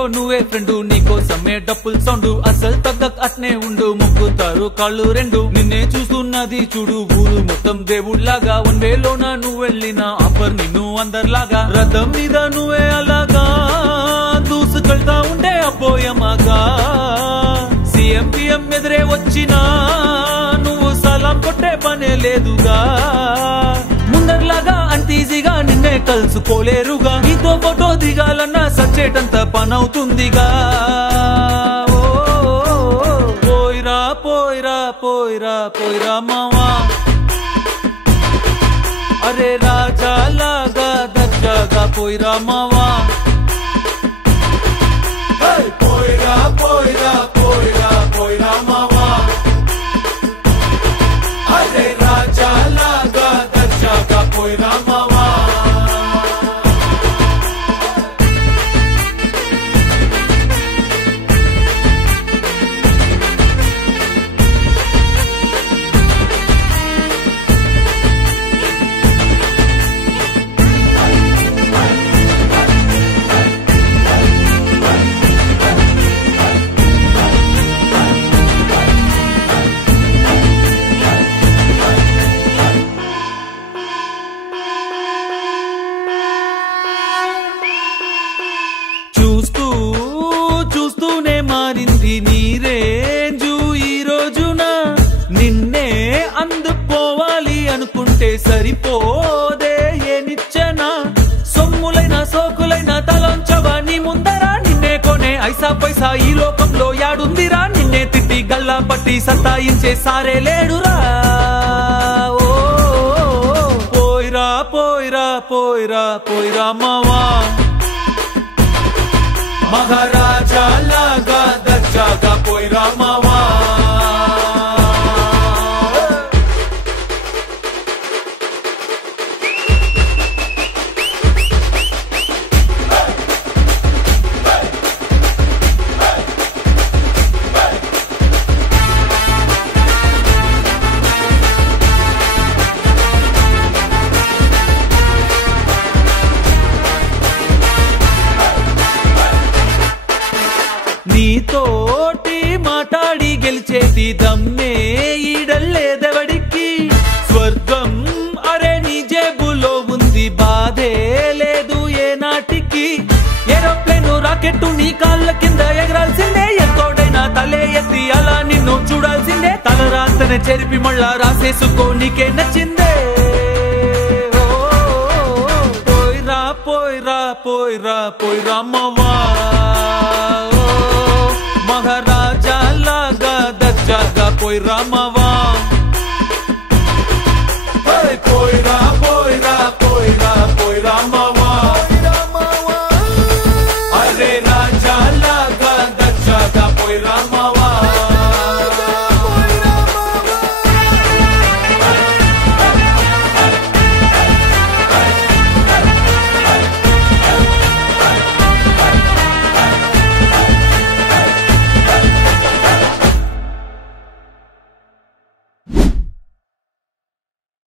hero నువ్వే friend నీకోసమే డప్పుల్ sound అసలు తగ్గక అట్నే ఉండు మొక్కుతారు కాళ్ళు రెండు నిన్నే చూస్తున్నది చూడు ఊరు మొత్తం దేవుళ్లాగా వన్ వేలోన నువ్వు వెళ్ళిన ఆఫర్ నిన్ను అందరిలాగా రథం మీద నువ్వే అలాగా దూసుకెళ్తా ఉండే అపోయమాగా సీఎం పిఎం ఎదురే వచ్చినా నువ్వు సలాం కొట్టే పనే లేదుగా ముందర్లాగా అంత ఈజీగా నిన్నే కలుసుకోలేరుగా నీతో ఫోటో దిగాలన్నా సచ్చేటంత పనవుతుందిగా పోయిరా పోయిరా పోయిరా పోయిరా మావా అరే రాజా లాగా దర్జాగా పోయిరా మావా పోయిరా పోయిరా పోయిరా పోయిరా మావా అరే రాజా లాగా దర్జాగా పోయిరా మావా చూస్తూనే మారింది నీ రేంజు ఈ రోజున నిన్నే అందుకోవాలి అనుకుంటే సరిపోదే ఏ నిచ్చెన సొమ్ములైన సోకులైన తలంచవా నీ ముందరా నిన్నే కొనే ఐసా పైసా ఈ లోకంలో యాడుందిరా నిన్నే తిట్టి గల్లా పట్టి సత్తాయించే సారే లేడురా పోయిరా పోయిరా పోయిరా పోయిరా మావా మహారాజా లాగా దర్జాగా పోయిరా మావా నీతోటి మాట్లాడి గెలిచేటి దమ్మే ఈడల్లేదెవడికి స్వర్గం అరే నీ జేబులో ఉంది బాధే లేదు ఏ నాటికి ఏరోప్లేను రాకెట్టు నీ కాళ్ళ కింద ఎగరాల్సిందే ఎంతోడైనా తలే ఎత్తి అలా నిన్ను చూడాల్సిందే తలరాతనే చెరిపి మళ్ళా రాసేసుకో నీకే నచ్చిందే పోయిరా పోయిరా పోయిరా పోయిరా మావా మహారాజా లాగా దర్జాగా పోయిరా మావా